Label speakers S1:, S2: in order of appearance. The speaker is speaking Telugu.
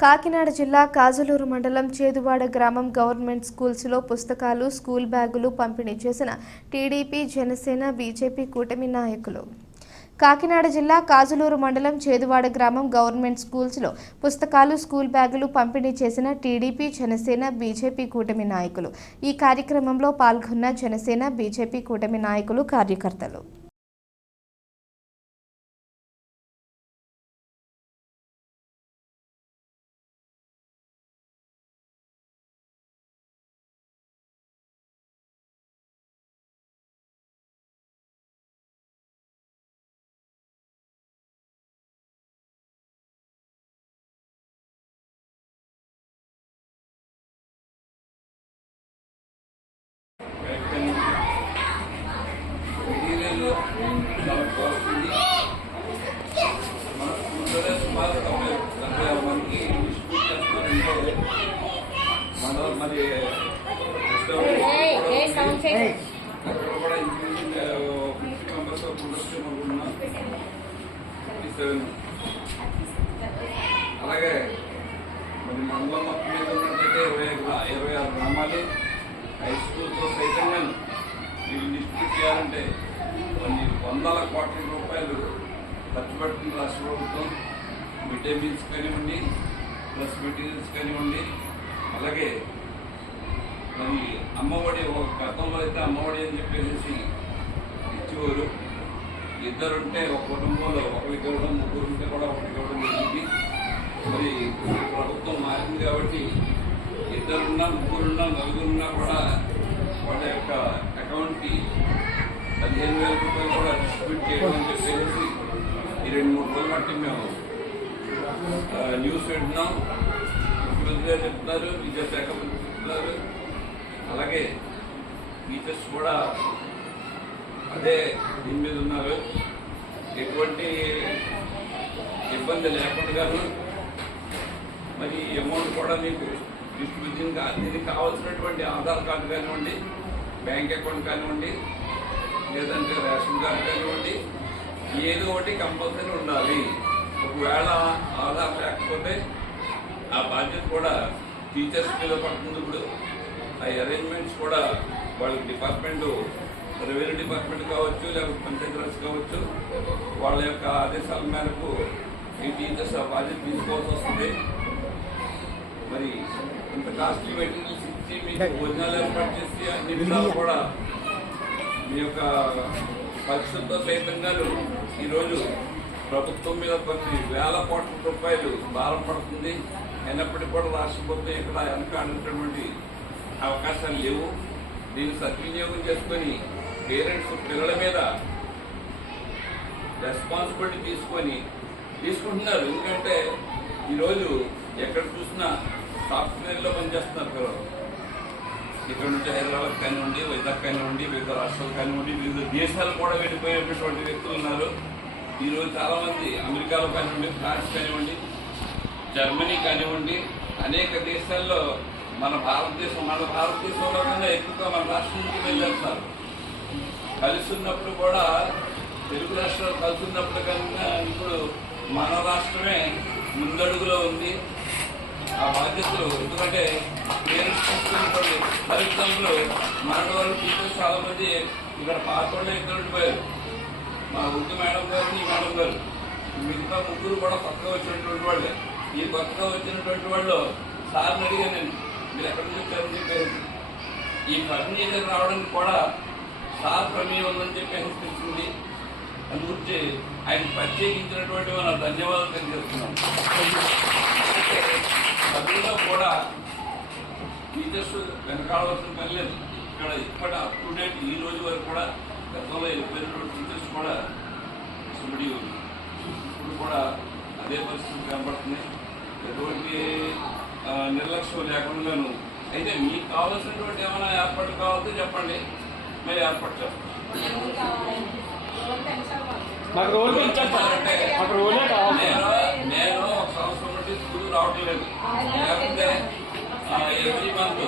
S1: కాకినాడ జిల్లా కాజలూరు మండలం చేదువాడ గ్రామం గవర్నమెంట్ స్కూల్స్లో పుస్తకాలు స్కూల్ బ్యాగులు పంపిణీ చేసిన టీడీపీ జనసేన బీజేపీ కూటమి నాయకులు. కాకినాడ జిల్లా కాజులూరు మండలం చేదువాడ గ్రామం గవర్నమెంట్ స్కూల్స్లో పుస్తకాలు స్కూల్ బ్యాగులు పంపిణీ చేసిన టీడీపీ జనసేన బీజేపీ కూటమి నాయకులు. ఈ కార్యక్రమంలో పాల్గొన్న జనసేన బీజేపీ కూటమి నాయకులు కార్యకర్తలు.
S2: సెవెన్ అలాగే మరి మండలం మొత్తం మీద ఉన్నట్లయితే ఇరవై ఇరవై ఆరు గ్రామాలు హై స్కూల్తో సైతంగా వీళ్ళు డిస్ట్రిబ్యూట్ చేయాలంటే కొన్ని వందల కోట్ల రూపాయలు ఖర్చు పెడుతుంది రాష్ట్ర ప్రభుత్వం. మీల్స్ కానివ్వండి ప్లస్ మెటీరియల్స్ కానివ్వండి అలాగే మరి అమ్మఒడి ఒక గతంలో అయితే అమ్మఒడి అని చెప్పేసి ఇచ్చేవారు. ఇద్దరుంటే ఒక కుటుంబంలో ఒకరికి ఇవ్వడం ముగ్గురు ఉంటే కూడా ఒకరికి ఇవ్వడం జరిగింది మరి ప్రభుత్వం మారింది కాబట్టి ఇద్దరున్నా ముగ్గురున్నా నలుగురున్నా కూడా వాళ్ళ యొక్క అకౌంట్కి పదిహేను వేల రూపాయలు కూడా డిస్ట్రిబ్యూట్ చేయడం చెప్పేసి ఈ రెండు మూడు రోజులు బట్టి మేము న్యూస్ వింటున్నాం. ముఖ్యమంత్రి గారు చెప్తున్నారు విద్యాశాఖ మంత్రి చెప్తున్నారు. అలాగే టీచర్స్ కూడా అదే దీని మీద ఉన్నారు. ఎటువంటి ఇబ్బంది లేకుండా మరి అమౌంట్ కూడా మీకు డిస్ట్రిబ్యూషన్ దీనికి కావాల్సినటువంటి ఆధార్ కార్డు కానివ్వండి బ్యాంక్ అకౌంట్ కానివ్వండి లేదంటే రేషన్ కార్డు కానివ్వండి ఏదో ఒకటి కంపల్సరీ ఉండాలి. ఒకవేళ ఆధార్ లేకపోతే ఆ బాధ్యత కూడా టీచర్స్ మీద పడుతుంది ఇప్పుడు. అరేంజ్మెంట్స్ కూడా వాళ్ళ డిపార్ట్మెంట్ రెవెన్యూ డిపార్ట్మెంట్ కావచ్చు లేకపోతే పంచాయతీరాజ్ కావచ్చు వాళ్ళ యొక్క ఆదేశాల మేరకు ఈ టీచర్స్ ఆ బాధ్యత తీసుకోవాల్సి వస్తుంది. మరి ఇంత కాస్ట్లీ మెటీరియల్స్ ఇచ్చి మీకు భోజనాలు ఏర్పాటు చేసి అన్ని విధాలు కూడా మీ యొక్క పరిస్థితులతో సైతంగా ఈరోజు ప్రభుత్వం మీద కొన్ని వేల కోట్ల రూపాయలు భారం పడుతుంది. అయినప్పటికీ కూడా రాష్ట్ర ప్రభుత్వం ఇక్కడ వెనకాడినటువంటి అవకాశాలు లేవు. దీన్ని సద్వినియోగం చేసుకొని పేరెంట్స్ పిల్లల మీద రెస్పాన్సిబిలిటీ తీసుకొని తీసుకుంటున్నారు. ఎందుకంటే ఈరోజు ఎక్కడ చూసినా సాఫ్ట్వేర్లో పనిచేస్తున్నారు పిల్లలు. ఇక్కడ నుంచి హైదరాబాద్ కానివ్వండి వైజాగ్ కానివ్వండి వివిధ రాష్ట్రాలు కానివ్వండి వివిధ దేశాలు కూడా వెళ్ళిపోయినటువంటి వ్యక్తులు ఉన్నారు. ఈరోజు చాలామంది అమెరికాలో కానివ్వండి ఫ్రాన్స్ కానివ్వండి జర్మనీ కానివ్వండి అనేక దేశాల్లో మన భారతదేశం మన భారతదేశంలో కన్నా ఎక్కువగా మన రాష్ట్రం నుంచి వెళ్ళేస్తారు కలిసి ఉన్నప్పుడు కూడా తెలుగు రాష్ట్రాలు కలిసి ఉన్నప్పుడు కన్నా ఇప్పుడు మన రాష్ట్రమే ముందడుగులో ఉంది. ఆ బాధ్యతలు ఎందుకంటే పేరెంట్స్ చూసుకున్నటువంటి ఫర్ ఎగ్జాంపుల్ మన వాళ్ళు టీచర్స్ చాలామంది ఇక్కడ పాత వాళ్ళు ఇద్దరు ఉండిపోయారు. మా ఉద్దు మేడం గారు ఈ మేడం గారు. మిగతా ముగ్గురు కూడా కొత్తగా వచ్చినటువంటి వాళ్ళే. ఈ కొత్తగా వచ్చినటువంటి వాళ్ళు సార్ని అడిగానండి మీరు ఎక్కడి నుంచి వచ్చారని చెప్పారు ఈ ఫర్నిచర్ రావడానికి కూడా సార్ ప్రమేయం ఉందని చెప్పేసి తెలిసింది అందుగురించి ఆయన ప్రత్యేకించినటువంటి మన ధన్యవాదాలు తెలియజేస్తున్నాం. అయితే చదువులో కూడా టీచర్స్ వెనకాడవలసిన పని లేదు. ఇక్కడ ఇక్కడ అప్ టు డేట్ ఈ రోజు వరకు కూడా గతంలో వెళ్ళిపోయినటువంటి టీచర్స్ కూడా సుబడి ఉంది ఇప్పుడు కూడా అదే పరిస్థితి కనబడుతుంది. ఎటువంటి నిర్లక్ష్యం లేకుండాను. అయితే మీకు కావాల్సినటువంటి ఏమైనా ఏర్పాటు కావాలంటే చెప్పండి. మేము ఏర్పాటు చేస్తాం నేను ఒక సంవత్సరం నుండి స్కూల్ రావట్లేదు. లేకపోతే ఎవ్రీ మంత్